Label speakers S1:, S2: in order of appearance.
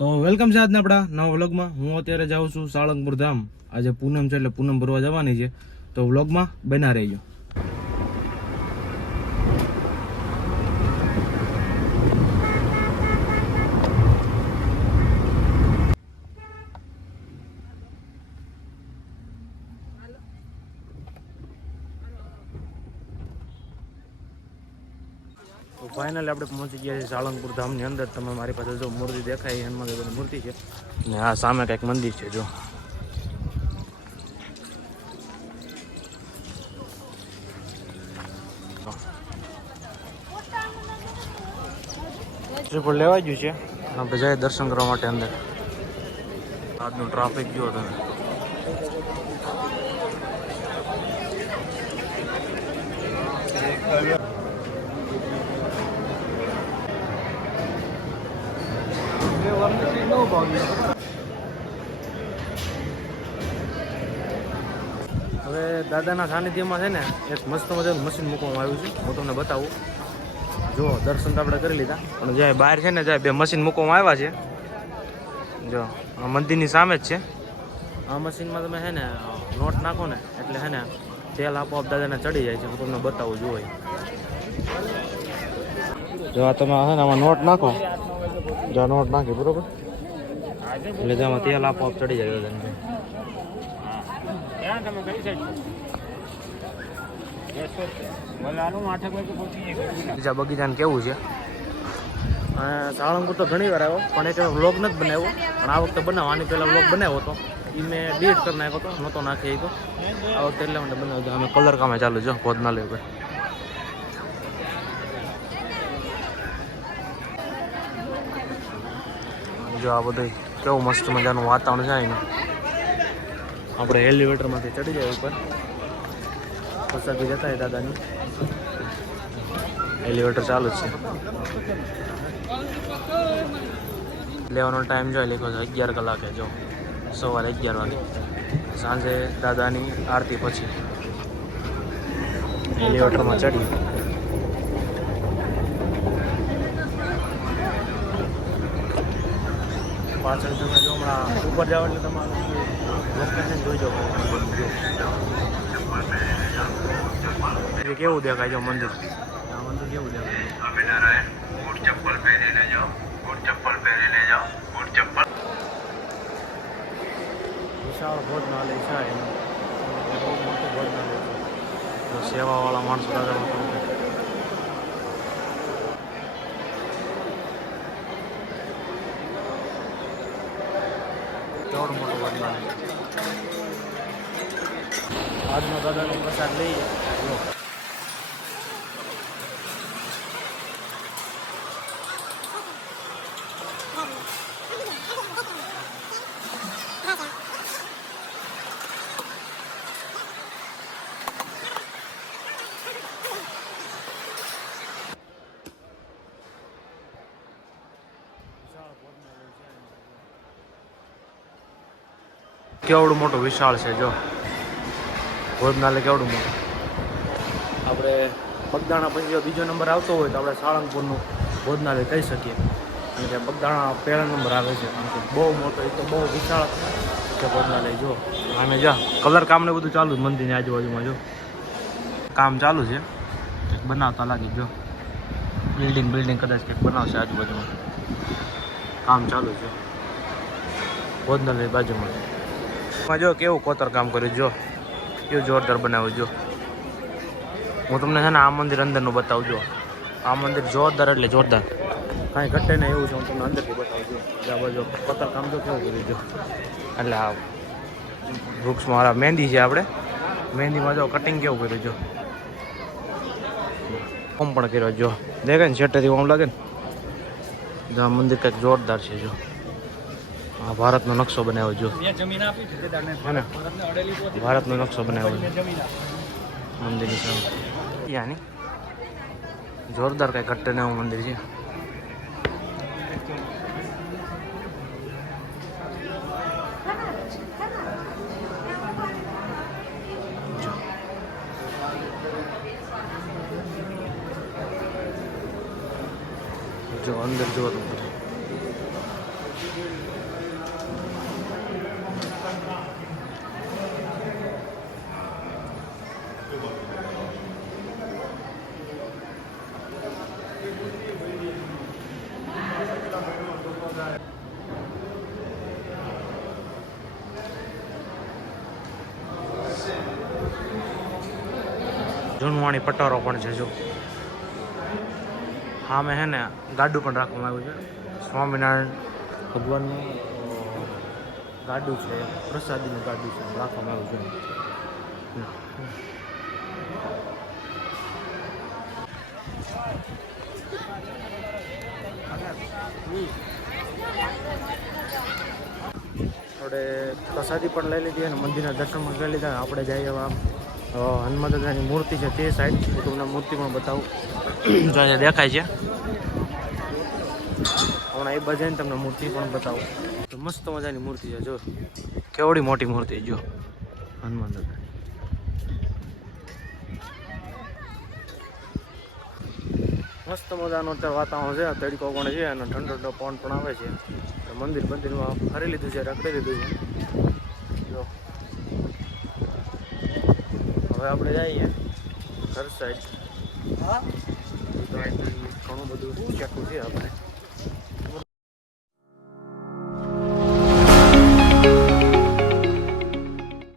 S1: તો વેલકમ છે આજના આપણા નવા વ્લોગમાં હું અત્યારે જાઉં છું સાળંગપુર ધામ. આજે પૂનમ છે એટલે પૂનમ ભરવા જવાની છે. તો વ્લોગમાં બના રહેજો. તો ફાઇનલી આપણે પહોંચી ગયા છીએ સાળંગપુર ધામની અંદર. તમે મારી પાસે જો મૂર્તિ દેખાય હનુમાન મૂર્તિ છે. ને આ સામે કંઈક મંદિર છે, જો. શ્રીફળ લેવાઈ ગયું છે. આપણે જાય દર્શન કરવા માટે અંદર. આજનું ટ્રાફિક જુઓ તમે હવે દાદાના સાનિધ્યમાં છે ને, એક મસ્ત મજાનું મશીન મૂકવામાં આવ્યું છે. હું તમને બતાવું. જો, દર્શન તો આપણે કરી લીધા. પણ જ્યાં બહાર છે ને જે બે મશીન મૂકવામાં આવ્યા છે, જો, આ મંદિરની સામે જ છે. આ મશીનમાં તમે છે ને નોટ નાખો ને, એટલે છે ને, તેલ આપોઆપ દાદાને ચડી જાય છે. હું તમને બતાવું જોઈ જો, આ તમે છે ને, આમાં નોટ નાખો. જો નોટ નાખી, બરોબર? એટલે તેમાં તેલ આપોઆપ ચડી જાય તમને
S2: ક્યાં તમે
S1: બીજા બગીચાને કેવું છે? સાળંગપુર તો ઘણી વાર આવ્યો પણ એક વ્લોગ નથી બનાવ્યો. પણ આ વખતે બનાવવાની પહેલાં વ્લોગ બનાવ્યો હતો. એ મેં ડિલીટ કરી નાખ્યો હતો નહોતો નાખી તો. આ વખતે એટલે માટે બનાવ્યો અમે કલર કામે ચાલુ જો પોતના લેવું જો આ બધું કેવું મસ્ત મજાનું વાતાવરણ છે અહીંનું. આપણે એલિવેટરમાંથી ચડી જાય ઉપર. પસાકી જતા હોય દાદાની. એલિવેટર ચાલુ જ છે. લેવાનો ટાઈમ જોઈ લખ્યો છે અગિયાર કલાકે જો. સવારે અગિયાર વાગે. સાંજે દાદાની આરતી પછી. એલિવેટરમાં ચડી પાછળ તમે જો હમણાં ઉપર જાઓ એટલે તમારું લોકેશન જોઈ જાઓ એ કેવું દેખાય છે મંદિર? આ મંદિર કેવું દેખાય?
S2: સ્વામિનારાયણ બૂટ ચપ્પલ પહેરીને જાઓ બૂટ ચપ્પલ પહેરીને જાઓ બૂટ ચપ્પલ
S1: વિશાળ ભોજનાલય છે એનું. બહુ મોટું ભોજનાલય છે. તો સેવાવાળા માણસો દાદા કેવડું મોટું ભોજનાલય આજનો દાદાનો પ્રસાદ લઈએ. કેવડું મોટું વિશાળ છે જો. ભોજનાલય કેવડું મોટું? આપણે બગદાણા પછી જો બીજો નંબર આવતો હોય તો આપણે સાળંગપુરનું ભોજનાલય કહી શકીએ. અને કે બગદાણા પહેલા નંબર આવે છે. કારણ કે બહુ મોટો એ તો બહુ વિશાળ છે ભોજનાલય જો. અને જા કલર કામ ને બધું ચાલુ છે મંદિરની આજુબાજુમાં જો. કામ ચાલુ છે. કંઈક બનાવતા લાગી જો. બિલ્ડિંગ બિલ્ડિંગ કદાચ કંઈક બનાવશે આજુબાજુમાં. કામ ચાલુ છે. ભોજનાલય બાજુમાં. જો કેવું કોતર કામ કર્યું, જો. કેવું જોરદાર બનાવ્યું, જો. હું તમને છે ને આ મંદિર અંદરનું બતાવું, જો. આ મંદિર જોરદાર એટલે જોરદાર. કાંઈ ઘટે નહીં એવું છે, હું તમને અંદરથી બતાવું, જો. બાજુ કોતર જો કેવું કર્યું, જો. એટલે આ વૃક્ષમાં મારા મહેંદી છે આપણે. મહેંદીમાં જો કટિંગ કેવું કર્યું, જો. ઓમ પણ કર્યો, જો. દેખાય ને છેટેથી ઓમ લાગે ને? મંદિર કંઈક જોરદાર છે, જો. આ ભારતનો નકશો બનાવ્યો જો.
S2: ભારતને
S1: નકશો બનાવ્યો મંદિરની સામે. યાની જોરદાર કઈ ઘટ્ટ ને એવું મંદિર છે. જો. જો અંદર જો જૂનવાણી પટારો પણ છે જો. હા મેં હે ને, ગાડું પણ રાખવામાં આવ્યું છે. સ્વામિનારાયણ ભગવાનનું ગાડું છે, પ્રસાદીનું ગાડું છે, રાખવામાં આવ્યું છે. આપણે પ્રસાદી પણ લઈ લીધી અને મંદિરના દર્શન પણ કરી લીધા. આપણે જઈએ આમ. હનુમાન દાદાની મૂર્તિ છે તે સાઈડ હું તમને મૂર્તિ પણ બતાવું. જો અહીંયા દેખાય છે. હમણાં એ બાજુ તમને મૂર્તિ પણ બતાવું. તો મસ્ત મજાની મૂર્તિ છે, જો. કેવડી મોટી મૂર્તિ જો. હનુમાન દાદા મસ્ત મજાનું અત્યારે વાતાવરણ છે તડકો પણ છે અને ઠંડો ઠંડો પવન પણ આવે છે. મંદિર મંદિરમાં ફરી લીધું છે, રખડી લીધું છે. હવે આપણે જઈએ ઘર સાઈડ તો ઘણું બધું શું ચેકું છે આપણે?